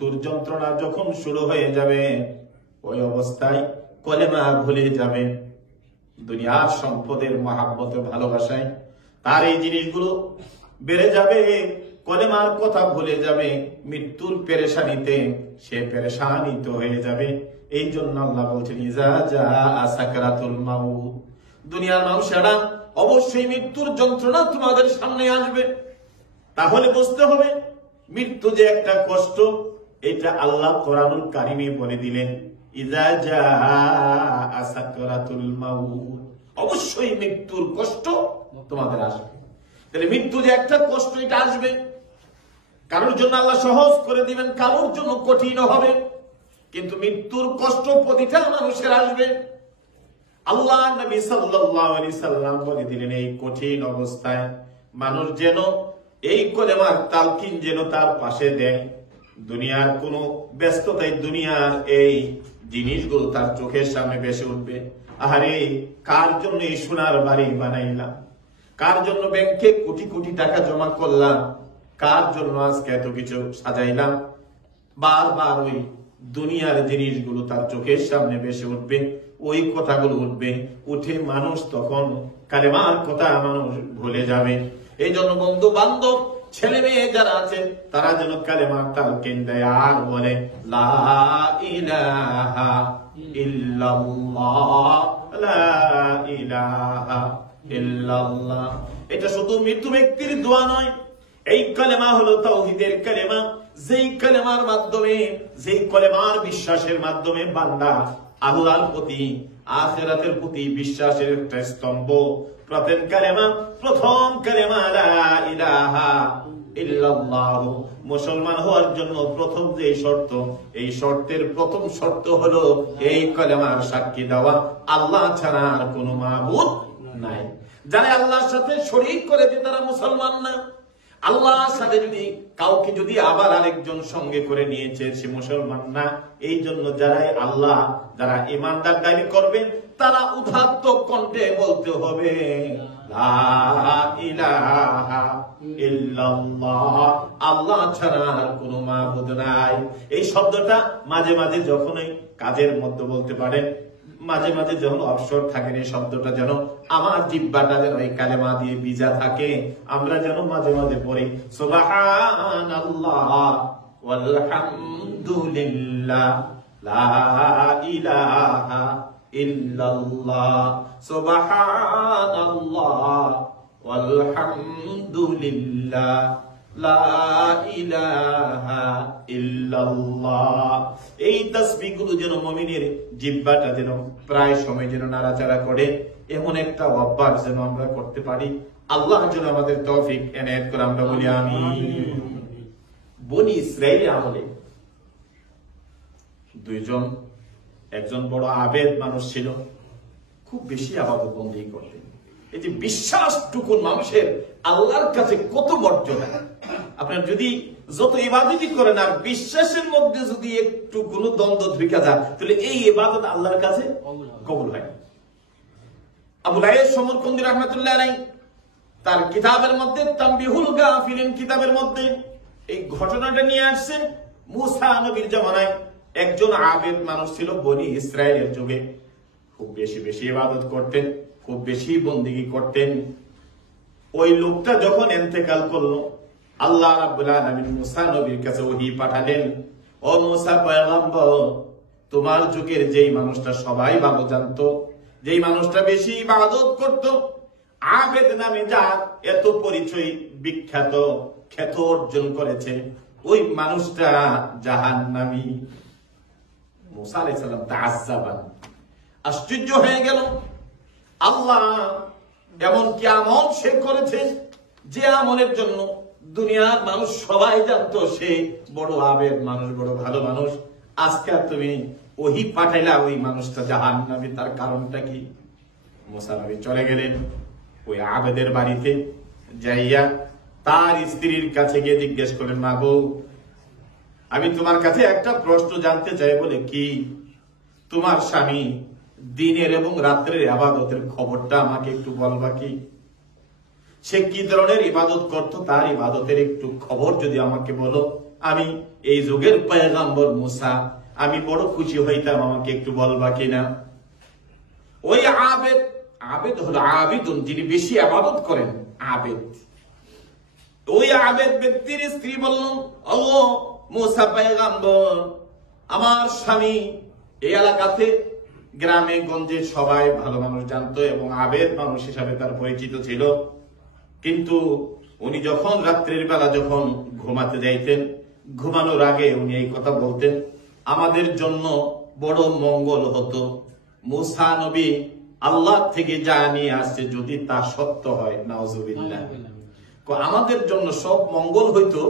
মৃত্যুর যন্ত্রণা যখন শুরু হয়ে যাবে, ওই অবস্থায় কলেমা ভুলে যাবে। দুনিয়ার সম্পদের মহাব্বতে ভালোবাসায় তার এই জিনিসগুলো বেড়ে যাবে, কলেমার কথা ভুলে যাবে, মৃত্যুর পেরেশানিতে সে পেরেশানিত হয়ে যাবে। এই জন্য আল্লাহ বলছেন, ইজা জাআ সাকরাতুল মাউত, দুনিয়ার মানুষেরা অবশ্যই মৃত্যুর যন্ত্রণা তোমাদের সামনে আসবে। তাহলে বুঝতে হবে মৃত্যু যে একটা কষ্ট, এটা আল্লাহ কোরআনুল কারিমে বলে দিলেন, ইজা জাআ সাকরাতুল মাউত, অবশ্যই মৃত্যুর কষ্ট তোমাদের আসবে। তাহলে মৃত্যু যে একটা কষ্ট, এটা আসবে। কারোর জন্য আল্লাহ সহজ করে দিবেন, কারোর জন্য কঠিন হবে, কিন্তু মৃত্যুর কষ্ট প্রতিটা মানুষের আসবে। আল্লাহ নবী সাল্লাল্লাহু আলাইহি সাল্লাম বলে দিলেন, এই কঠিন অবস্থায় মানুষ যেন এই কলেমার তালকিন যেন তার পাশে দেয়। দুনিয়ার কোন ব্যস্ততায় দুনিয়ার এই জিনিসগুলো তার চোখের সামনে ভেসে উঠবে। আরে কার জন্য এই সোনার বাড়ি বানাইলাম, কার জন্য ব্যাংকে কোটি কোটি টাকা জমা করলাম, কার জন্য আজকে এত কিছু সাজাইলাম, বারবার ওই দুনিয়ার জিনিসগুলো তার চোখের সামনে ভেসে উঠবে। ওই কথাগুলো উঠবে, উঠে মানুষ তখন কালেমার কথা মানুষ ভুলে যাবে। এই জন্য বন্ধু বান্ধব ছেলে মেয়ে যারা আছে তারা যেন কালেমার তালকিন দেয় আর বলে, লা ইলাহা ইল্লাল্লাহ, লা ইলাহা ইল্লাল্লাহ। এটা শুধু মৃত্যু ব্যক্তির দোয়া নয়, এই কালেমা হলো তাওহীদের কালেমা, যেই কালেমার মাধ্যমে, যেই কলেমার বিশ্বাসের মাধ্যমে বান্দা আল্লাহর প্রতি, আখিরাতের প্রতি বিশ্বাসের একটা স্তম্ভ। প্রথম কালেমা লা ইলাহা ইল্লাল্লাহ। মুসলমান হওয়ার জন্য প্রথম যে শর্ত, এই শর্তের প্রথম শর্ত হলো এই কালেমার সাক্ষী দেওয়া আল্লাহ ছাড়া আর কোনো মাবুদ নাই। যারা আল্লাহর সাথে শরীক করে যে তারা মুসলমান না। আল্লাহর সাথে যদি কাউকে যদি আবার আরেকজন সঙ্গে করে নিয়েছে, সে মুসলমান না। এই জন্য যারা ইমানদার দাবি করবেন তারা উদাত্ত কণ্ঠে বলতে হবে, লা ইলাহা ইল্লাল্লাহ, আল্লাহ ছাড়া আর কোনো মাবুদ নাই। এই শব্দটা মাঝে মাঝে যখন কাজের মধ্যে বলতে পারেন, মাঝে মাঝে যখন অবসর থাকেন, এই শব্দটা যেন আমার জিহ্বাটা যেন এই কালেমা দিয়ে ভিজা থাকে। আমরা যেন মাঝে মাঝে পড়ি, সুবহানাল্লাহ ওয়ালহামদুলিল্লাহ, লা ইলাহা ইল্লাল্লাহ, সুবহানাল্লাহ ওয়ালহামদুলিল্লাহ, লা ইলাহা ইল্লাল্লাহ। এই তাসবিহগুলো যেন মুমিনের জিহ্বাটা যেন প্রায় সময় যেন নাড়াচাড়া করে, এমন একটা অভ্যাস যেন আমরা করতে পারি। আল্লাহ যেন আমাদের তৌফিক এনায়েত করে, আমরা বলি আমিন। বনি ইসরাইল আমলে একজন বড় আবেদ মানুষ ছিল, খুব বেশি ইবাদত বندگی করতেন। এই যে বিশ্বাসটুকুন মানুষের আল্লাহর কাছে কত মর্যাদা। আপনার যদি যত ইবাদতই করেন আর বিশ্বাসের মধ্যে যদি একটু কোনো দ্বন্দ্ব ঢুকে যায়, তাহলে এই ইবাদত আল্লাহর কাছে কবুল হয় না। আবু লাইস সমরকন্দি রাহমাতুল্লাহ আলাইহি তার কিতাবের মধ্যে, তানবিহুল গাফিলিন কিতাবের মধ্যে এই ঘটনাটা নিয়ে আসছেন। মুসা নবীর জামানায় একজন আবেদ মানুষ ছিল বনি ইসরাইলের যুগে, খুব বেশি বেশি ইবাদত করতেন, খুব বেশি বندگی করতেন। ওই লোকটা যখন ইন্তেকাল করলো, আল্লাহ রাব্বুল আলামিন মুসা নবীর কাছে ওহী পাঠালেন, ও মুসা পয়গম্বর, তোমার যুগের যেই মানুষটা সবাই ভালো জানতো, যেই মানুষটা বেশি ইবাদত করত, আবেদ নামে যার এত পরিচয়, বিখ্যাত খ্যাত অর্জন করেছে, ওই মানুষটা জাহান্নামী। মুসা আলাইহিস সালাম তাআজ্জাবান, আশ্চর্য হয়ে গেল। আল্লাহ এমন কি আমল সে করেছে যে আমলের জন্য দুনিয়ার মানুষ সবাই জানতো সে বড় আবেদ মানুষ, বড় ভালো মানুষ। আজকে তুমি ওহী পাঠাইলা ওই মানুষটা জাহান্নামী, তার কারণটা কি? মুসা নবী চলে গেলেন ওই আবেদের বাড়িতে, যাইয়া তার স্ত্রীর কাছে গিয়ে জিজ্ঞেস করলেন, মা গো, আমি তোমার কাছে একটা প্রশ্ন জানতে চাই। বলে, কি? তোমার স্বামী দিনের এবং রাত্রের ইবাদতের খবরটা আমাকে একটু বলবা কি? সে কি ধরনের ইবাদত করত, তার ইবাদতের একটু খবর যদি আমাকে বলো, আমি এই যুগের পয়গম্বর মুসা, আমি বড় খুশি হইতাম, আমাকে একটু বলবা কিনা। ওই আবেদ, আবেদ হলো আবিদুন, যিনি বেশি ইবাদত করেন, আবেদ। ওই আবেদ ব্যক্তির স্ত্রী বলল, ও মুসা পয়গম্বর, আমার স্বামী এই এলাকাতে গ্রামে গঞ্জে সবাই ভালো মানুষ জানতো এবং আবেদ মানুষ হিসাবে তার পরিচিত ছিল। কিন্তু উনি যখন রাত্রির বেলা যখন ঘুমাতে যাইতেন, ঘুমানোর আগে উনি এই কথা বলতেন, আমাদের জন্য বড় মঙ্গল হতো মুসা নবী আল্লাহ থেকে যা নিয়ে আসছে যদি তা সত্য হয়, নাউজুবিল্লাহ, আমাদের জন্য সব মঙ্গল হইতো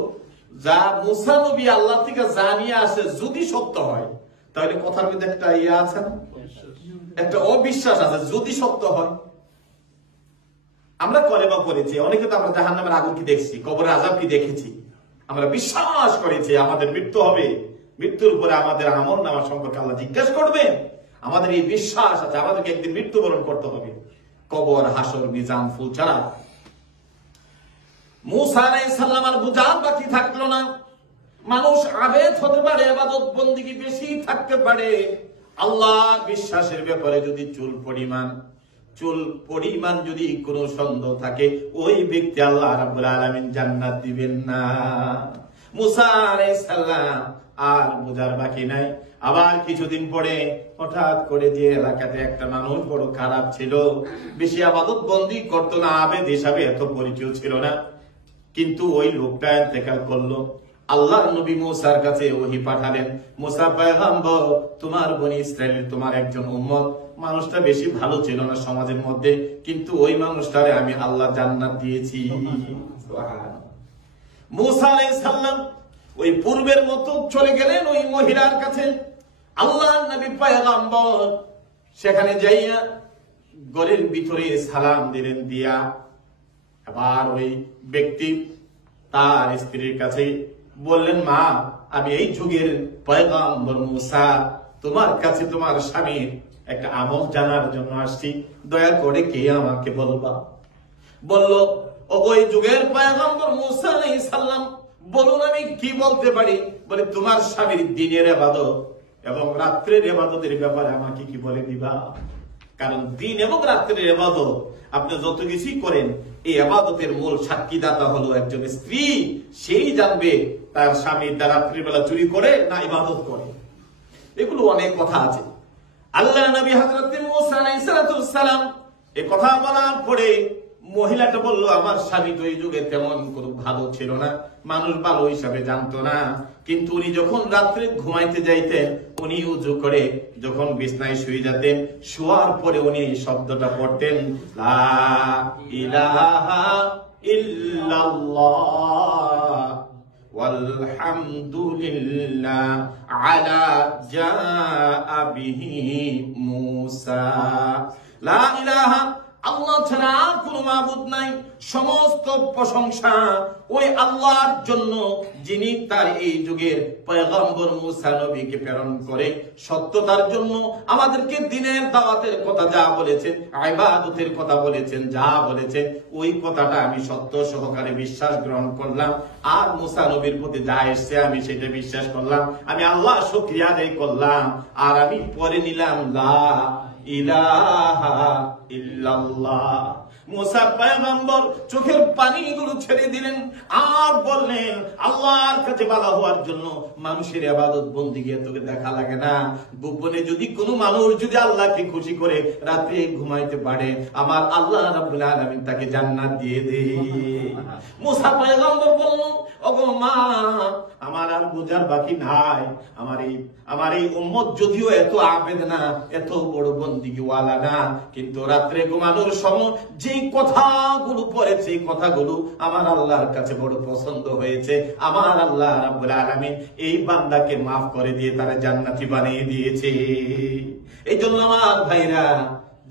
যা মুসা নবী আল্লাহ থেকে যা নিয়ে আসে যদি সত্য হয়। তাহলে কথার মধ্যে একটা ইয়ে আছে না, একটা অবিশ্বাস আছে, যদি সত্য হয়। আমরা কলেমা পড়েছি, অনেকে তো আমরা জাহান্নামের আগুন কি দেখছি, কবরের আযাব কি দেখেছি, আমরা বিশ্বাস করেছি আমাদের মৃত্যু হবে, মৃত্যুর উপরে আমাদের আমলনামা সম্পর্কে আল্লাহ জিজ্ঞাসা করবেন। আমাদের এই বিশ্বাস আছে, আমাদেরকে একদিন মৃত্যুবরণ করতে হবে, কবর, হাসর, মিজান, ফুল ছাড়া। মুসা আলাইহিস সালাম আর বুঝার বাকি থাকলো না। মানুষ আবেদ হতে পারে, ইবাদত বন্দেগী বেশি থাকতে পারে, আল্লাহ বিশ্বাসের ব্যাপারে যদি চুল পরিমাণ যদি কোনো সন্দেহ থাকে, ওই ব্যক্তি আল্লাহ রাব্বুল আলামিন জান্নাত দিবেন না। মুসা আলাইহিস সালাম আর বুঝার বাকি নাই। আবার কিছুদিন পরে হঠাৎ করে যে এলাকাতে একটা মানুষ বড় খারাপ ছিল, বেশি ইবাদত বন্দি করতো না, আবেদ হিসাবে এত পরিচয় ছিল না, কিন্তু ওই লোকটা ইন্তেকাল করলো। আল্লাহ নবী মুসার কাছে ওহী পাঠালেন, মুসা পয়গম্বর, তোমার বনি ইসরাইলের তোমার একজন উম্মত, মানুষটা বেশি ভালো ছিল না সমাজের মধ্যে, কিন্তু ওই মানুষটারে আমি আল্লাহ জান্নাত দিয়েছি। মুসা আলাইহিস সালাম ওই পূর্বের মতো চলে গেলেন ওই মহিলার কাছে। আল্লাহ নবী পয়গম্বর সেখানে যাইয়া ঘরের ভিতরে সালাম দিলেন, দিয়া আবার ওই ব্যক্তি তার স্ত্রীর কাছে বললেন, মা, আমি এই যুগের পয়গম্বর মুসা, তোমার কাছে তোমার স্বামীর একটা আমল জানার জন্য আসছি, দয়া করে কে আমাকে বলবা। বলল, ওই যুগের পয়গম্বর মুসা আলাইহিস সালাম, বলুন আমি কি বলতে পারি। বলে, তোমার স্বামীর দিনের ইবাদত এবং রাত্রের ইবাদতের ব্যাপারে আমাকে কি বলে দিবা। কারণ দিন এবং রাত্রের ইবাদত আপনি যত কিছুই করেন, এই ইবাদতের মূল সাক্ষীদাতা হলো একজন স্ত্রী। সেই জানবে তার স্বামী তার রাত্রির বেলা চুরি করে না ইবাদত করে। এগুলো অনেক কথা আছে। আল্লাহ নবী হযরত মুসা আলাইহিস সালাম এই কথা বলার পরে মহিলাটা বলল, আমার স্বামী তো এই যুগে তেমন কোনো ভালো ছিল না, মানুষ ভালো হিসাবে জানতো না, কিন্তু উনি যখন রাত্রে ঘুমাইতে যাইতেন, উনি উযু করে যখন বিছনায় শুয়ে যেতেন, শোয়ার পরে উনি এই শব্দটা পড়তেন, লা ইলাহা ইল্লাল্লাহ ওয়ালহামদুলিল্লাহ আলা জাআ বিহি মুসা। লা ইলাহা, আল্লাহ ছাড়া কোন মাবুদ নাই, সমস্ত প্রশংসা ওই আল্লাহর জন্য, যিনি তার এই যুগের পয়গম্বর মুসা নবীকে প্রেরণ করে সত্যতার জন্য আমাদেরকে দ্বীনের দাওয়াতের কথা যা বলেছেন, ইবাদতের কথা বলেছেন, যা বলেছেন, ওই কথাটা আমি সত্য সহকারে বিশ্বাস গ্রহণ করলাম। আর মুসা নবীর প্রতি যা এসছে আমি সেটা বিশ্বাস করলাম, আমি আল্লাহ শুকরিয়া আদায় করলাম, আর আমি পরে নিলাম লা ইলাহা ইল্লাল্লাহ। মুসা পয়গম্বর চোখের পানিগুলো ছেড়ে দিলেন আর বললেন, আল্লাহর কাছে ভালো হওয়ার জন্য মানুষের ইবাদত বন্দেগী তোকে দেখা লাগে না, গোপনে যদি কোনো মানুষ যদি আল্লাহকে খুশি করে রাতে ঘুমাইতে পারে, আমার আল্লাহ রাব্বুল আলামিন তাকে জান্নাত দিয়ে দেয়। মুসা পয়গম্বর বলল, ওগো মা, আমার আর বোঝার বাকি নাই, আমার এই উম্মত যদিও এত আবেদ না, এত বড় বন্দেগীওয়ালা না, কিন্তু রাত্রে ঘুমানোর সময় যে কথাগুলো পড়েছে, এই কথাগুলো আমার আল্লাহর কাছে বড় পছন্দ হয়েছে। আমার আল্লাহ রাব্বুল আলামিন এই বান্দাকে মাফ করে দিয়ে তারা জান্নাতি বানিয়ে দিয়েছে। এই জন্য আমার ভাইরা,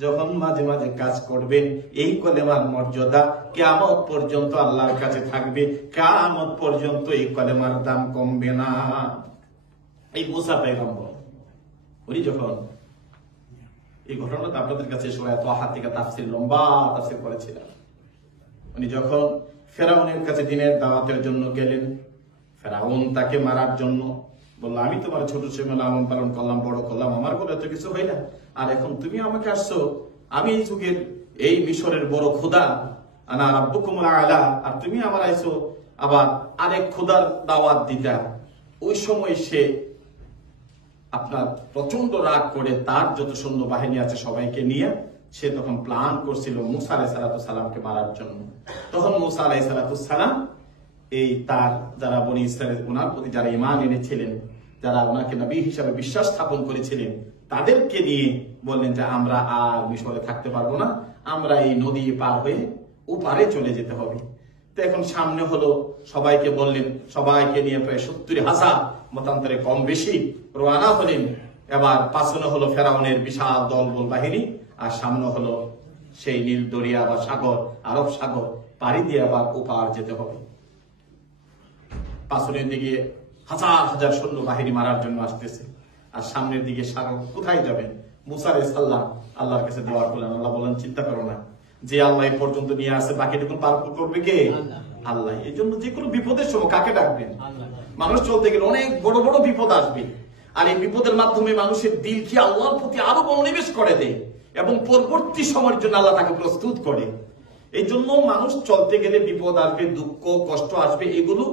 যখন মাঝে মাঝে কাজ করবেন, এই কলেমার মর্যাদা কিয়ামত পর্যন্ত আল্লাহর কাছে থাকবে, কিয়ামত পর্যন্ত এই কলেমার দাম কমবে না। এই মুসা পয়গম্বর উনি যখন, এই ঘটনাটা আপনাদের কাছে সবাই তাহা থেকে তাফসীর, লম্বা তাফসীর করেছিলেন, উনি যখন ফেরাউনের কাছে দ্বীনের দাওয়াতের জন্য গেলেন, ফেরাউন তাকে মারার জন্য বললো, আমি তোমার ছোট ছেলে লালন পালন করলাম, বড় করলাম, আমার কোনো এত কিছু হয় না, আর এখন তুমি আমাকে আসছো, আমি এই যুগের এই মিশরের বড় খোদা, আনা রাব্বুকুমুল আলা, আর তুমি আমার আইছো আবার আরেক খোদার দাওয়াত দিতা। ওই সময় সে আপনার প্রচন্ড রাগ করে তার যত সৈন্য বাহিনী আছে সবাইকে নিয়ে সে তখন প্ল্যান করছিল মুসা আলাইহিস সালামকে মারার জন্য। তখন মুসা আলাইহিস সালাম এই তার যারা বনি ইসরাইল ওনার প্রতি যারা ঈমান এনেছিলেন, যারা ওনাকে নবী হিসাবে বিশ্বাস স্থাপন করেছিলেন, তাদেরকে নিয়ে বললেন যে আমরা আর মিশরে থাকতে পারবো না, আমরা এই নদী পার হয়ে ওপারে চলে যেতে হবে। তো এখন সামনে হলো, সবাইকে বললেন, সবাইকে নিয়ে প্রায় 70,000 মতান্তরে কম বেশি রওনা হলেন। এবার পাশনে হলো ফেরাউনের বিশাল দলবল বাহিনী, আর সামনে হলো সেই নীল দরিয়া বা সাগর, আরব সাগর পাড়ি দিয়ে আবার ওপার যেতে হবে। পাশনের দিকে হাজার হাজার সৈন্য বাহিনী মারার জন্য আসতেছে, আর সামনের দিকে সাগর। কোথায় যাবেন? মুসা আলাইহিস সালাম আল্লাহর কাছে দোয়া করলেন। আল্লাহ বলেন, চিন্তা করো না, যে আল্লাহ এই পর্যন্ত নিয়ে আসে বাকিটুকু পার করবে কে? আল্লাহ। এই জন্য যে কোনো বিপদের সময় কাকে ডাকবেন? মানুষ চলতে গেলে অনেক বড় বড় বিপদ আসবে, আর এই বিপদের মাধ্যমে মানুষের দিল কি আল্লাহর প্রতি আরো মনোনিবেশ করে দেয় এবং পরবর্তী সময়ের জন্য আল্লাহ তাকে প্রস্তুত করে। এই জন্য মানুষ চলতে গেলে বিপদ আসবে, দুঃখ কষ্ট আসবে, এগুলো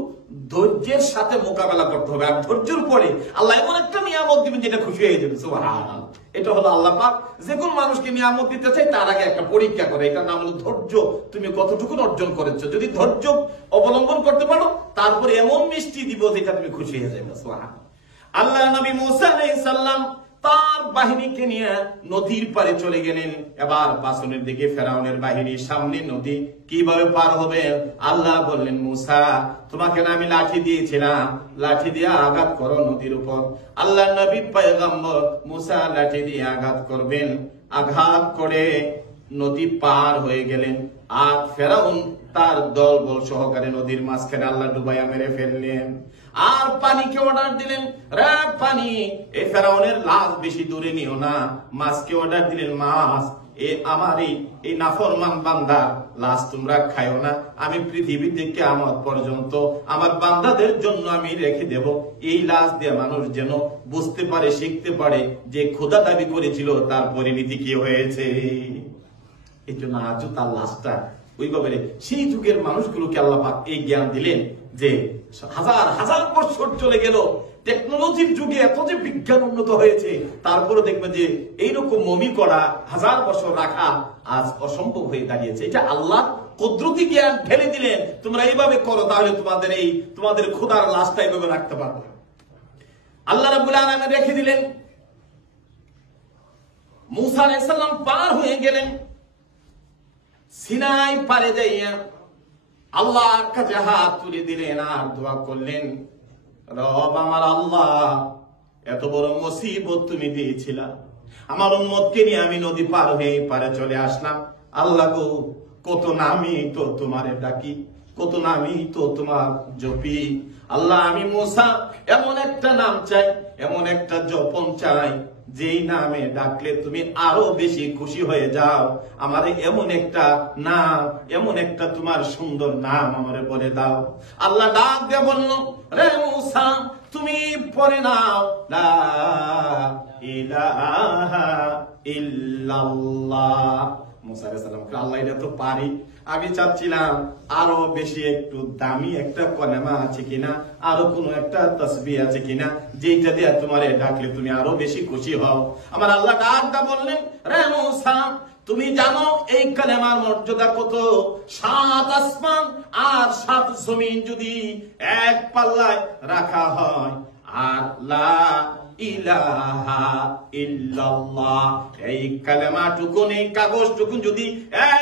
ধৈর্যের সাথে মোকাবেলা করতে হবে। আর ধৈর্যের পরে আল্লাহ এমন একটা নিয়ামত দিবেন যেটা খুশি হয়ে যাবে। সুবহানাল্লাহ। এটা হলো আল্লাহ পাক যে কোন মানুষকে নিয়ামত দিতে চাই তার আগে একটা পরীক্ষা করে, এটার নাম হলো ধৈর্য। তুমি কতটুকু অর্জন করেছো, যদি ধৈর্য অবলম্বন করতে পারো তারপরে এমন মিষ্টি দিব যেটা তুমি খুশি হয়ে যাবে। সুবহানাল্লাহ। আল্লাহ নবী মুসা আলাইহিস সালাম তার বাহিনীকে নিয়ে নদীর পারে চলে গেলেন। এবার পাশনের দিকে ফেরাউনের বাহিনী, সামনে নদী, কিভাবে পার হবে? আল্লাহ বললেন, মুসা তোমাকে না আমি লাঠি দিয়েছিলাম, লাঠি দিয়ে আঘাত করো নদীর উপর। আল্লাহ নবী পয়গম্বর মুসা লাঠি দিয়ে আঘাত করবেন, আঘাত করে নদী পার হয়ে গেলেন। আর ফেরাউন তার দল বল সহকারে নদীর মাঝখানে আল্লাহ ডুবাইয়া মেরে ফেললেন। আর পানিকে অর্ডার দিলেন, রে পানি, এই ফেরাউনের লাশ বেশি দূরে নিও না। মাছকে অর্ডার দিলেন, মাছ আমার এই নাফরমান বান্দার লাশ তোমরা খাইও না, আমি পৃথিবীতে কিয়ামত পর্যন্ত আমার বান্দাদের জন্য আমি রেখে দেব। এই লাশ দিয়ে মানুষ যেন বুঝতে পারে, শিখতে পারে যে খোদা দাবি করেছিল তার পরিণতি কি হয়েছে। এই জন্য আজও তার লাশটা ওইভাবে সেই যুগের মানুষগুলোকে আল্লাহ পাক এই জ্ঞান দিলেন যে হাজার হাজার বছর চলে গেল, টেকনোলজির যুগে এত যে বিজ্ঞান উন্নত হয়েছে, তারপরে দেখবে যে এইরকম মমি করা, হাজার বছর রাখা আজ অসম্ভব হয়ে দাঁড়িয়েছে। এটা আল্লাহ কুদরতি জ্ঞান ঢেলে দিলেন, তোমরা এইভাবে করো, তাহলে তোমাদের খোদার লাশটা এইভাবে রাখতে পারবে। আল্লাহ রাব্বুল আলামিন রেখে দিলেন। মুসা আলাইহিস সালাম পার হয়ে গেলেন। সিনাই পারে যাইয়া আল্লাহর কাছে হাত তুলে দিলেন আর দোয়া করলেন, রব আমার আল্লাহ, এত বড় মুসিবত তুমি দিয়েছিলা, আমার উম্মতকে নিয়ে আমি নদী পার হয়ে পারে চলে আসলাম। আল্লাহ গো, কত নামই তো তোমারে ডাকি, কত নামই তো তোমার জপি। আল্লাহ আমি মুসা এমন একটা নাম চাই, এমন একটা জপন চাই যেই নামে ডাকলে তুমি আরো বেশি খুশি হয়ে যাও। আমারে এমন একটা নাম, এমন একটা তোমার সুন্দর নাম আমারে বলে দাও। আল্লাহ ডাক দিয়ে বলল, রে মুসা তুমি পড়ে নাও লা ইলাহা ইল্লাল্লাহ। মুসা আলাইহিস সালাম আল্লাহ এটা তো পারি, আমি চাচ্ছিলাম আরো বেশি একটু দামি একটা কলেমা আছে কিনা, আরো কোনো একটা তাসবিহ আছে কিনা, যেটা দিয়ে তোমারে ডাকলে তুমি আরো বেশি খুশি হও। আমার আল্লাহ ডাকটা বললেন, রে মুসা তুমি জানো এই কালেমার মর্যাদা কত? 7 আসমান আর 7 জমিন যদি এক পাল্লায় রাখা হয়, আর লা ইলাহা ইল্লাল্লাহ এই কালেমাটুকুন, এই কাগজটুকুন যদি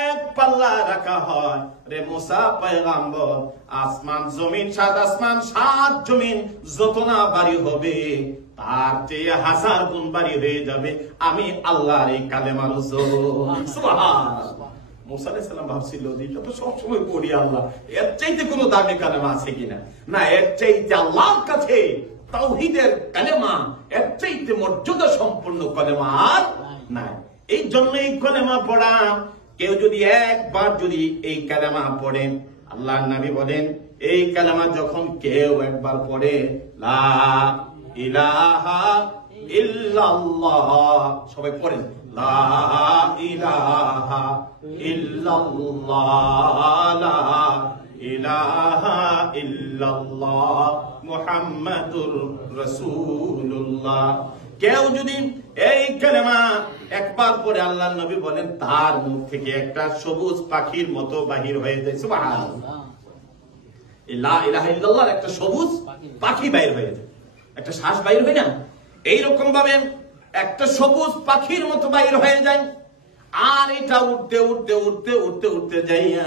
এক পাল্লা রাখা হয়, রে মুসা পয়গম্বর, আসমান জমিন 7 আসমান 7 জমিন যত না বাড়ি হবে তার চেয়ে 1000 গুণ বাড়ি হয়ে যাবে আমি আল্লাহর এই কালেমার ওজন। সুবহানাল্লাহ। মুসা আলাইহিস সালাম ভাবছিল যে এটা তো সবসময় পড়ি আল্লাহ, এর চাইতে কোনো দামি কালেমা আছে কিনা? না, এর চাইতে আল্লাহর কাছে তাওহীদের কালেমা, এর চাইতে মর্যাদা সম্পন্ন কালেমা আর নাই। এই জন্য এই কালেমা পড়া, কেউ যদি একবার যদি এই কালেমা পড়েন, আল্লাহর নবী বলেন এই কালেমা যখন কেউ একবার পড়ে, লা ইলাহা ইল্লাল্লাহ, সবাই পড়েন, লা ইলাহা ইল্লাল্লাহ, লা ইলাহা ইল্লাল্লাহ মুহাম্মাদুর রাসূলুল্লাহ। কেউ যদি এই কালেমা একবার পরে আল্লাহর নবী বলেন, তার মুখ থেকে একটা সবুজ পাখির মতো বাহির হয়ে যায়। সুবহানাল্লাহ। লা ইলাহা ইল্লাল্লাহর একটা সবুজ পাখি বাইর হয়ে যায়, একটা শ্বাস বাইর হয় না, এইরকম ভাবে একটা সবুজ পাখির মতো বাইর হয়ে যায়। আর এটা উঠতে উঠতে উঠতে উঠতে উঠতে যাইয়া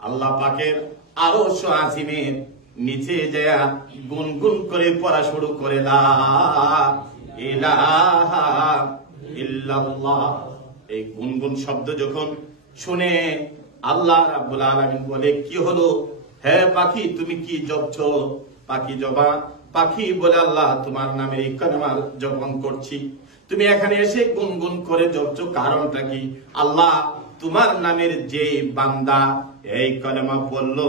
আল্লাহ পাকের আরশ আজিমের নিচে যায় গুনগুন করে পড়া শুরু করে, লা ইলাহা ইল্লাল্লাহ। এই গুনগুন শব্দ যখন শুনে আল্লাহ রাব্বুল আলামিন বলে, কি হলো হে পাখি, তুমি কি জপছো? পাখি পাখি বলে, আল্লাহ তোমার নামে এই কালেমা জপন করছি, তুমি এখানে এসে গুনগুন করে জপছো, কারণটা কি? আল্লাহ তোমার নামের যে বান্দা এই কালেমা বললো,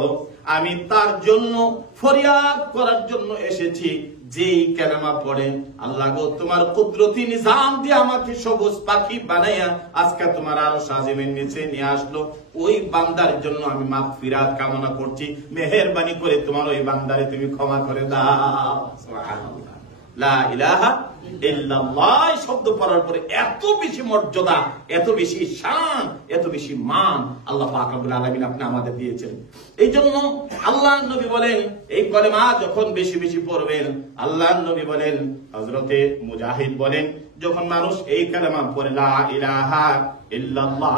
আমি তার জন্য ফরিয়াদ করার জন্য এসেছি। যেই কালেমা পড়ে, আল্লাহ গো তোমার কুদরতি নিজাম দিয়ে আমাকে সবুজ পাখি বানাইয়া আজকে তোমার আরশ আজিমের নিচে নিয়ে আসলো, ওই বান্দার জন্য আমি মাগফিরাত কামনা করছি, মেহেরবানি করে তোমার ওই বান্দারে তুমি ক্ষমা করে দাও। সুবহানাল্লাহ। লা ইলাহা ইল্লাল্লাহ শব্দ পড়ার পরে এত বেশি মর্যাদা, এত বেশি শান, এত বেশি মান আল্লাহ পাক রব্বুল আলামিন আপনি আমাদের দিয়েছেন। এই জন্য আল্লাহর নবী বলেন, এই কালেমা যখন বেশি বেশি পড়বেন, আল্লাহর নবী বলেন, হযরতে মুজাহিদ বলেন, যখন মানুষ এই কালেমা পড়ে, লা ইলাহা ইল্লাল্লাহ,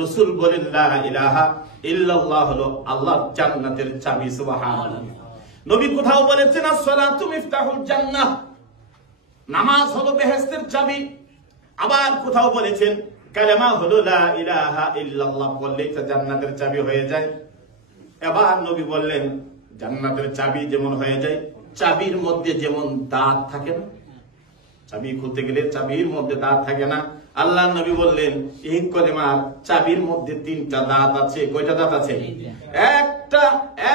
রাসূল বলেন, লা ইলাহা ইল্লাল্লাহ হলো আল্লাহর জান্নাতের চাবি। সুবহানাল্লাহ। নবী কোথাও বলেছেন, as-সালাতু মিফতাহুল জান্নাহ, নামাজ হলো বেহেশতের চাবি। আবার কোথাও বলেছেন, কালেমা হলো লা ইলাহা ইল্লাল্লাহ, বললেই তা জান্নাতের চাবি হয়ে যায়। এবার নবী বললেন, জান্নাতের চাবি যেমন হয়ে যায়, চাবির মধ্যে যেমন দাঁত থাকে না, চাবি খুলতে গেলে চাবির মধ্যে দাঁত থাকে না, আল্লাহ নবী বললেন এই কালেমার চাবির মধ্যে 3টা দাঁত আছে। কয়টা দাঁত আছে?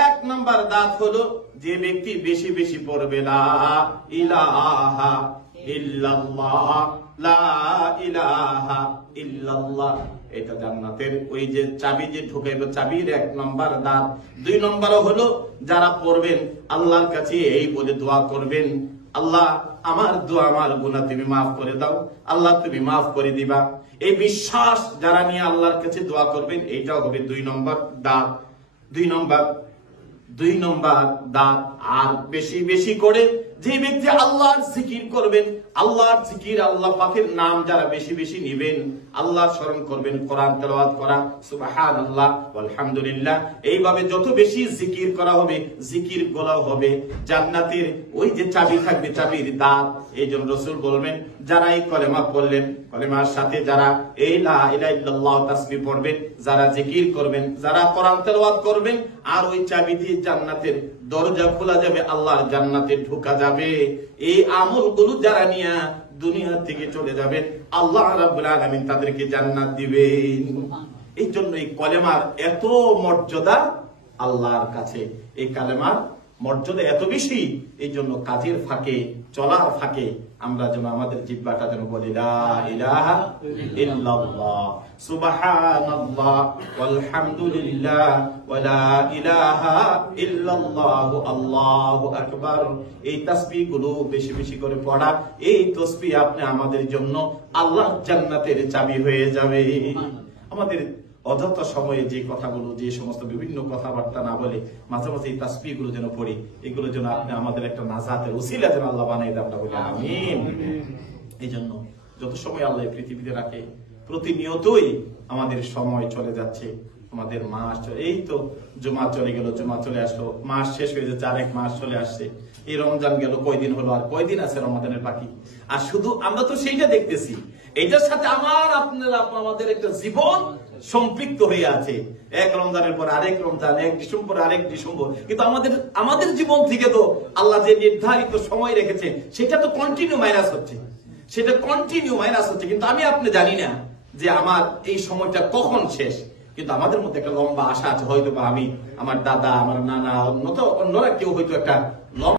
এক নাম্বার দাঁত হলো যে ব্যক্তি বেশি বেশি পড়বে, লা ইলাহা ইল্লাল্লাহ, লা ইলাহা ইল্লাল্লাহ, এটা জান্নাতের ওই যে চাবি যে ঢুকাইবে, চাবির 1 নম্বর দাঁত। 2 নম্বর হলো যারা পড়বেন আল্লাহর কাছে এই বলে দোয়া করবেন, আল্লাহ আমার দোয়া, আমার গুনাহ তুমি মাফ করে দাও, আল্লাহ তুমি মাফ করে দিবা। এই বিশ্বাস যারা নিয়ে আল্লাহর কাছে দোয়া করবেন, এইটাও হবে 2 নম্বর দাঁত। 2 নম্বর দাঁত। আর বেশি বেশি করে যে ব্যক্তি আল্লাহর জিকির করবেন, আল্লাহর জিকির, আল্লাহ পাকের নাম যারা বেশি বেশি নিবেন, আল্লাহর স্মরণ করবেন, কোরআন তেলাওয়াত করা, সুবহানাল্লাহ আলহামদুলিল্লাহ, এইভাবে যত বেশি জিকির করা হবে, জিকির গুলো হবে জান্নাতের ওই যে চাবি থাকবে, চাবির দাঁত। এই জন্য রাসূল বলবেন, যারা এই কলেমা পড়লেন, কলেমার সাথে যারা এই লা ইলাহা ইল্লাল্লাহ তাসবিহ পড়বেন, যারা জিকির করবেন, যারা কোরআন তেলাওয়াত করবেন, আর ওই চাবি দিয়ে জান্নাতের দরজা খোলা যাবে, আল্লাহর জান্নাতে ঢোকা যাবে। এই আমলগুলো যারা নিয়ে দুনিয়া থেকে চলে যাবেন, আল্লাহ রাব্বুল আলামিন তাদেরকে জান্নাত দিবেন। এই জন্য এই কলেমার এত মর্যাদা আল্লাহর কাছে, এই কালেমার মর্যাদা এত বেশি। এই জন্য কাজের ফাঁকে, চলার ফাঁকে আমরা যেন আমাদের জিহ্বাটা যেন বলি, লা ইলাহা ইল্লাল্লাহ, সুবহানাল্লাহ, আলহামদুলিল্লাহ, ওয়া লা ইলাহা ইল্লাল্লাহু, আল্লাহু আকবার। এই তাসবিহ গুলো বেশি বেশি করে পড়া, এই তাসবিহ আপনি আমাদের জন্য আল্লাহর জান্নাতের চাবি হয়ে যাবে। আমাদের অযথা সময়ে যে কথাগুলো, যে সমস্ত বিভিন্ন কথাবার্তা না বলে মাঝে মাঝে এই তাসবিহ গুলো যেন পড়ি, এগুলো যেন আপনি আমাদের একটা নাজাতের উসিলা যেন আল্লাহ বানাই দেন, আমরা বলি আমিন। এই জন্য যত সময় আল্লাহ পৃথিবীতে রাখে, প্রতিনিয়তই আমাদের সময় চলে যাচ্ছে, আমাদের মাস, এই তো জুমা চলে গেল, জুমা চলে আসলো, মাস শেষ হয়ে যাচ্ছে, আরেক মাস চলে আসছে, এই রমজান গেল, কয়দিন হলো, আর কয়দিন আছে রমজানের বাকি। আর শুধু আমরা তো সেইটা দেখতেছি, এইটার সাথে আমাদের একটা জীবন সম্পৃক্ত হয়ে আছে। এক রমজানের পর আরেক রমজান, এক ডিসেম্বর আরেক ডিসেম্বর, কিন্তু আমাদের জীবন থেকে তো আল্লাহ যে নির্ধারিত সময় রেখেছে সেটা তো কন্টিনিউ মাইনাস হচ্ছে, কিন্তু আমি আপনি জানি না যে আমার এই সময়টা কখন শেষ। কিন্তু আমাদের মধ্যে একটা লম্বা আশা আছে, হয়তো বা আমি, আমার দাদা, আমার নানা, অন্যরা কেউ হয়তো একটা লম্বা